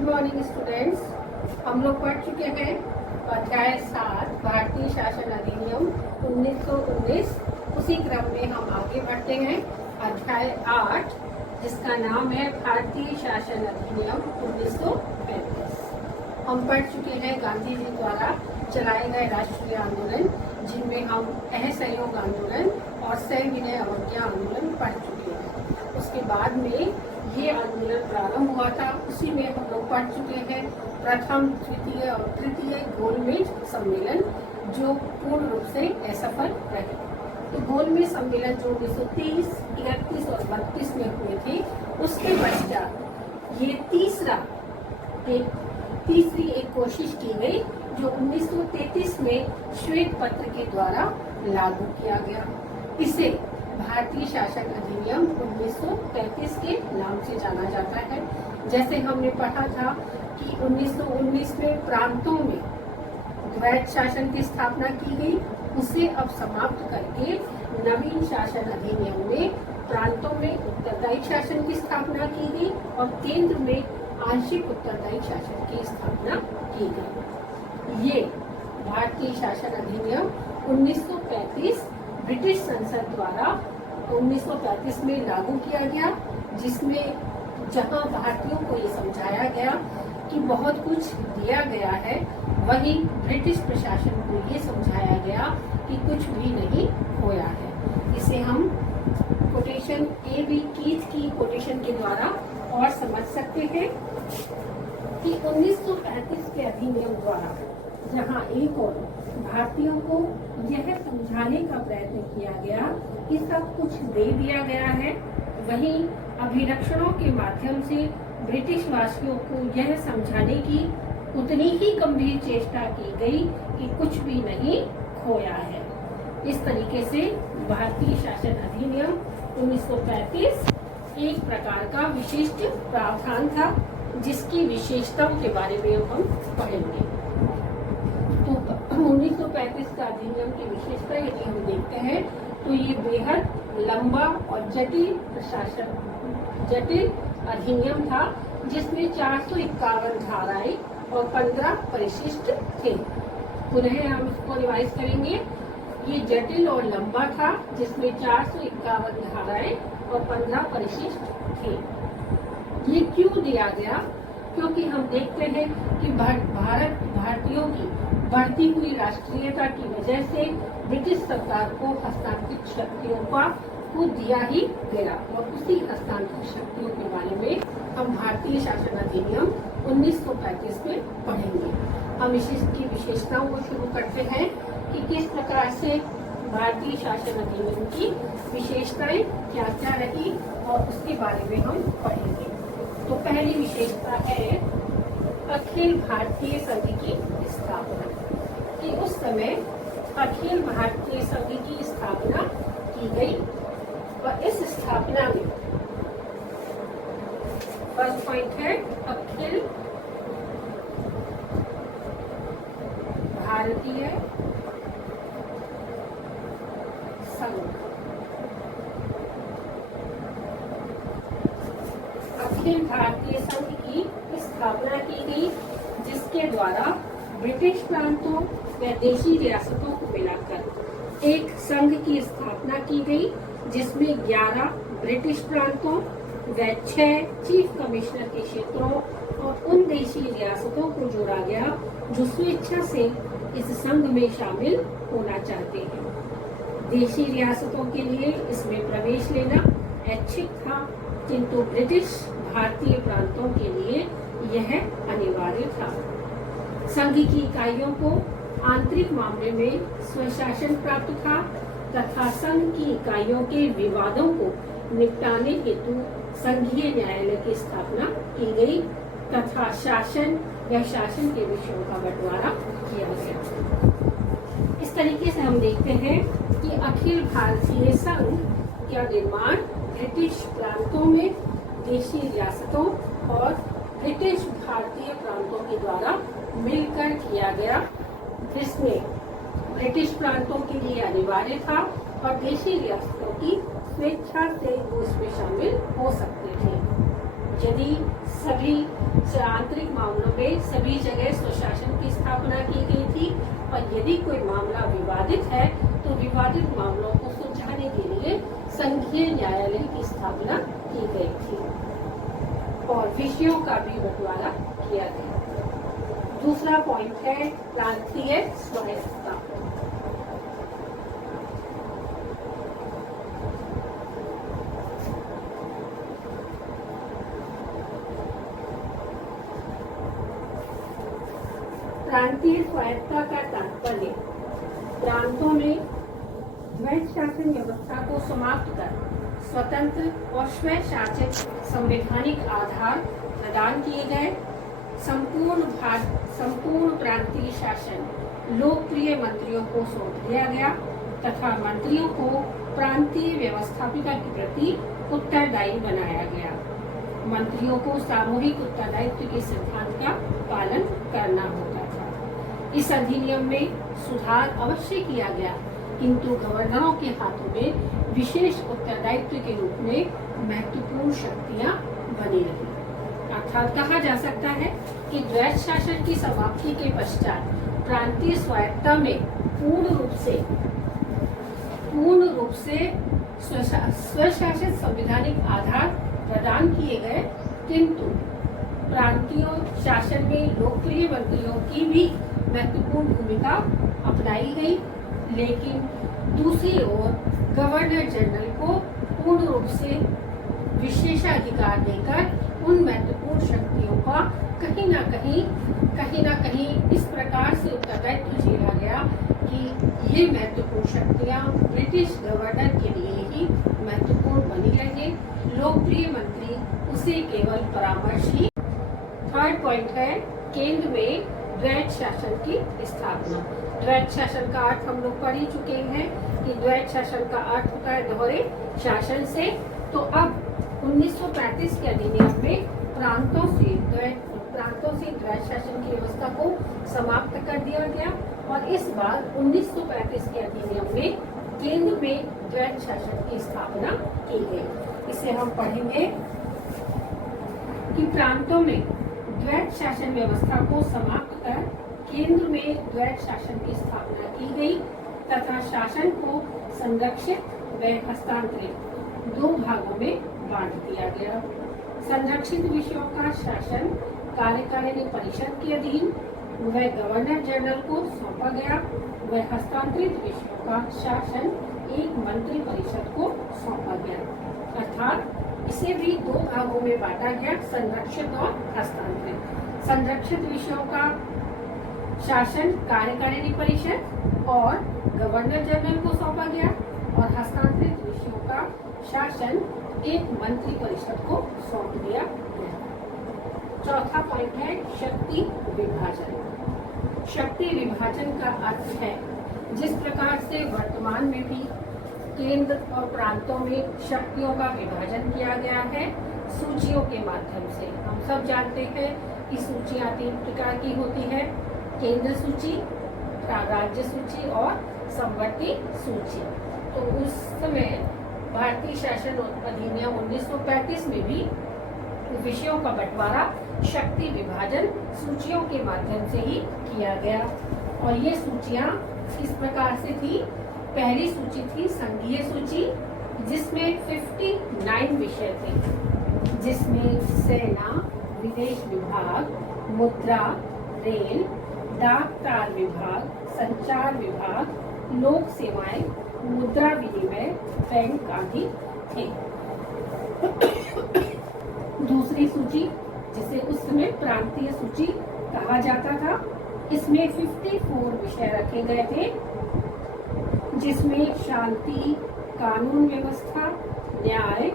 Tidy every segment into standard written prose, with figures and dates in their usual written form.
Good morning students. हम लोग पढ़ चुके हैं अध्याय 7 भारतीय शासन अधिनियम 1919। उसी क्रम में हम आगे बढ़ते हैं अध्याय 8 जिसका नाम है भारतीय शासन अधिनियम 1935। हम पढ़ चुके हैं गांधी जी द्वारा चलाए गए राष्ट्रीय आंदोलन, जिनमें हम असहयोग आंदोलन और सविनय अवज्ञा आंदोलन पढ़ चुके हैं। उसके बाद में ये आंदोलन प्रारंभ हुआ था, उसी में हम लोग पढ़ चुके हैं प्रथम, द्वितीय और तृतीय गोलमेज सम्मेलन, जो पूर्ण रूप से असफल रहे। तो गोलमेज सम्मेलन जो 1930, 31 और 32 में हुए थे, उसके पश्चात ये तीसरी एक कोशिश की गई, जो 1933 में श्वेत पत्र के द्वारा लागू किया गया। इसे भारतीय शासन अधिनियम 1935 के नाम से जाना जाता है। जैसे हमने पढ़ा था कि 1919 में प्रांतों में द्वैत शासन की स्थापना की गई, उसे अब समाप्त करके नवीन शासन अधिनियम में प्रांतों में उत्तरदायी शासन की स्थापना की गई और केंद्र में आंशिक उत्तरदायी शासन की स्थापना की गई। ये भारतीय शासन अधिनियम 1935 ब्रिटिश संसद द्वारा 1935 में लागू किया गया, जिसमें जहां भारतीयों को ये समझाया गया कि बहुत कुछ दिया गया है, वहीं ब्रिटिश प्रशासन को ये समझाया गया कि कुछ भी नहीं खोया है। इसे हम कोटेशन A.B. कीथ की कोटेशन के द्वारा और समझ सकते हैं कि 1935 के अधिनियम द्वारा जहां एक और भारतीयों को यह समझाने का प्रयत्न किया गया कि सब कुछ दे दिया गया है, वहीं अभिरक्षणों के माध्यम से ब्रिटिश वासियों को यह समझाने की उतनी ही गंभीर चेष्टा की गई कि कुछ भी नहीं खोया है। इस तरीके से भारतीय शासन अधिनियम 1935 एक प्रकार का विशिष्ट प्रावधान था, जिसकी विशेषताओं के बारे में हम पढ़ेंगे। तो 1935 का अधिनियम की विशेषता यदि हम देखते हैं तो ये बेहद लंबा और जटिल अधिनियम था, जिसमें 451 धाराएं और 15 परिशिष्ट थे। पुनः हम इसको रिवाइज करेंगे। ये जटिल और लंबा था, जिसमें 451 धाराएं और 15 परिशिष्ट थे। ये क्यों दिया गया? क्योंकि हम देखते हैं कि भारतीयों की बढ़ती हुई राष्ट्रीयता की वजह से ब्रिटिश सरकार को हस्तांतरित शक्तियों को दिया ही गया, और उसी हस्तांतरित शक्तियों के बारे में हम भारतीय शासन अधिनियम 1935 में पढ़ेंगे। हम इसकी विशेषताओं को शुरू करते हैं कि किस प्रकार से भारतीय शासन अधिनियम की विशेषताएं क्या क्या रही, और उसके बारे में हम पढ़ेंगे। तो पहली विशेषता है अखिल भारतीय संघ की स्थापना, कि उस समय अखिल भारतीय संघ की स्थापना की गई, और इस स्थापना में फर्स्ट पॉइंट है अखिल भारतीय संघ। अखिल भारतीय संघ की स्थापना की गई, जिसके द्वारा ब्रिटिश प्रांतों या देशी रियासतों को मिलाकर एक संघ की स्थापना की गई, जिसमें 11 ब्रिटिश प्रांतों व 6 चीफ कमिश्नर के क्षेत्रों और उन देशी रियासतों को जोड़ा गया जो स्वेच्छा से इस संघ में शामिल होना चाहते हैं। देशी रियासतों के लिए इसमें प्रवेश लेना ऐच्छिक था, किंतु ब्रिटिश भारतीय प्रांतों के लिए यह अनिवार्य था। संघ की इकाइयों को आंतरिक मामले में स्वशासन प्राप्त था तथा संघ की इकाइयों के विवादों को निपटाने हेतु संघीय न्यायालय की स्थापना की गई तथा शासन व शासन के विषयों का बंटवारा किया गया। इस तरीके से हम देखते हैं कि अखिल भारतीय संघ का निर्माण ब्रिटिश प्रांतों में देशी रियासतों और ब्रिटिश भारतीय प्रांतों के द्वारा मिलकर किया गया, जिसमें ब्रिटिश प्रांतों के लिए अनिवार्य था और देशी रियासतों की स्वेच्छा से वो इसमें शामिल हो सकते थे। यदि सभी आंतरिक मामलों में सभी जगह स्वशासन की स्थापना की गई थी, और यदि कोई मामला विवादित है तो विवादित मामलों को सुलझाने के लिए संघीय न्यायालय की स्थापना की गई थी, और विषयों का भी बंटवारा किया गया। दूसरा पॉइंट है प्रांतीय स्वायत्तता। प्रांतीय स्वायत्तता का तात्पर्य प्रांतों में द्वैध शासन व्यवस्था को समाप्त कर स्वतंत्र और स्वशासित संवैधानिक आधार प्रदान किए गए, संपूर्ण प्रांतीय शासन लोकप्रिय मंत्रियों को सौंप दिया गया तथा मंत्रियों को प्रांतीय व्यवस्थापिका के प्रति उत्तरदायी बनाया गया। मंत्रियों को सामूहिक उत्तरदायित्व के सिद्धांत का पालन करना होता था। इस अधिनियम में सुधार अवश्य किया गया, किंतु गवर्नरों के हाथों में विशेष उत्तरदायित्व के रूप में महत्वपूर्ण शक्तियां बनी रही। अर्थात कहा जा सकता है कि द्वैध शासन की समाप्ति के पश्चात प्रांतीय स्वायत्तता में पूर्ण रूप से स्वशासित संवैधानिक आधार प्रदान किए गए, किंतु प्रांतीय शासन में लोकप्रिय मंत्रियों की भी महत्वपूर्ण भूमिका अपनाई गई, लेकिन दूसरी ओर गवर्नर जनरल को पूर्ण रूप से विशेषाधिकार देकर उन महत्वपूर्ण शक्तियों का कहीं ना कहीं इस प्रकार से उत्तरदायित्व झेला गया कि ये महत्वपूर्ण शक्तियां ब्रिटिश गवर्नर के लिए ही महत्वपूर्ण बनी रहे, लोकप्रिय मंत्री उसे केवल परामर्श ही। थर्ड पॉइंट है केंद्र में द्वैध शासन की स्थापना। द्वैध शासन का अर्थ हम लोग पढ़ ही चुके हैं कि द्वैध शासन का अर्थ होता है दोहरे शासन से। तो अब 1935 के अधिनियम में प्रांतों से द्वैध शासन की व्यवस्था को समाप्त कर दिया गया, और इस बार 1935 के अधिनियम में केंद्र में द्वैध शासन की स्थापना की गई। इसे हम पढ़ेंगे कि प्रांतों में द्वैध शासन व्यवस्था को समाप्त कर केंद्र में द्वैध शासन की स्थापना की गई तथा शासन को संरक्षित व हस्तांतरित दो भागों में बांट दिया गया। संरक्षित विषयों का शासन कार्यकारिणी परिषद के अधीन वह गवर्नर जनरल को सौंपा गया, वह हस्तांतरित विषयों का शासन एक मंत्री परिषद को सौंपा गया। अर्थात इसे भी दो भागों में बांटा गया, संरक्षित और हस्तांतरित। संरक्षित विषयों का शासन कार्यकारिणी परिषद और गवर्नर जनरल को सौंपा गया, और हस्तांतरित विषयों का शासन एक मंत्री परिषद को सौंप दिया गया। चौथा पॉइंट है शक्ति विभाजन। शक्ति विभाजन का अर्थ है जिस प्रकार से वर्तमान में भी केंद्र और प्रांतों में शक्तियों का विभाजन किया गया है सूचियों के माध्यम से। हम सब जानते हैं कि सूचियां 3 प्रकार की होती है, केंद्र सूची, राज्य सूची और समवर्ती सूची। तो उस समय भारतीय शासन अधिनियम 1935 में भी विषयों का बंटवारा शक्ति विभाजन सूचियों के माध्यम से ही किया गया, और ये सूचियां इस प्रकार से थी। पहली सूची थी संघीय सूची, जिसमें 59 विषय थे, जिसमें सेना, विदेश विभाग, मुद्रा, रेल, डाक तार विभाग, संचार विभाग, लोक सेवाएं, मुद्रा विनिमय, बैंक आदि थे। दूसरी सूची, जिसे उस समय प्रांतीय सूची कहा जाता था, इसमें 54 विषय रखे गए थे, जिसमें शांति, कानून व्यवस्था, न्याय,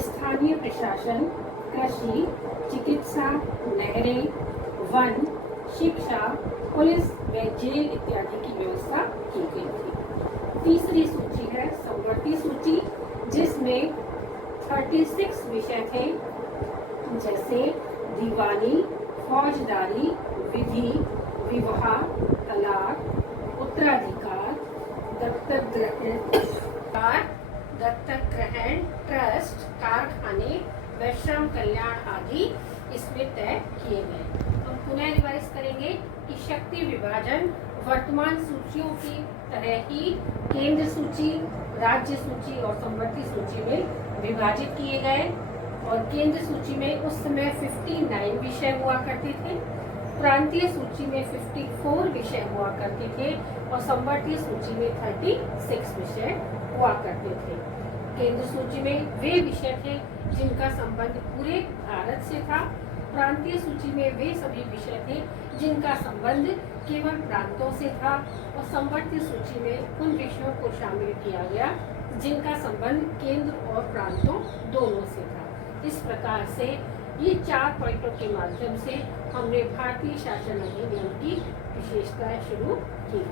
स्थानीय प्रशासन, कृषि, चिकित्सा, नहरें, वन, शिक्षा, पुलिस व जेल इत्यादि की व्यवस्था की गई थी। तीसरी सूची है समवर्ती सूची, जिसमें 36 विषय थे, जैसे दीवानी, फौजदारी, विधि, विवाह, तलाक, उत्तराधिकार, दत्तक ग्रहण, ट्रस्ट, कारखाने, व श्रम कल्याण आदि इसमें तय किए गए। हम पुनः रिवाइज करेंगे कि शक्ति विभाजन वर्तमान सूचियों की तरह ही केंद्र सूची, राज्य सूची और संवर्ती सूची में विभाजित किए गए। और केंद्र सूची में उस समय 59 विषय हुआ करते थे, प्रांतीय सूची में 54 विषय हुआ करते थे और संवर्ती सूची में 36 विषय हुआ करते थे। केंद्र सूची में वे विषय थे जिनका संबंध पूरे भारत से था, प्रांतीय सूची में वे सभी विषय थे जिनका संबंध केवल प्रांतों से था और संवर्ती सूची में उन विषयों को शामिल किया गया जिनका संबंध केंद्र और प्रांतों दोनों से था। इस प्रकार से ये 4 पॉइंटों के माध्यम से हमने भारतीय शासन अधिनियम की विशेषताएं शुरू की।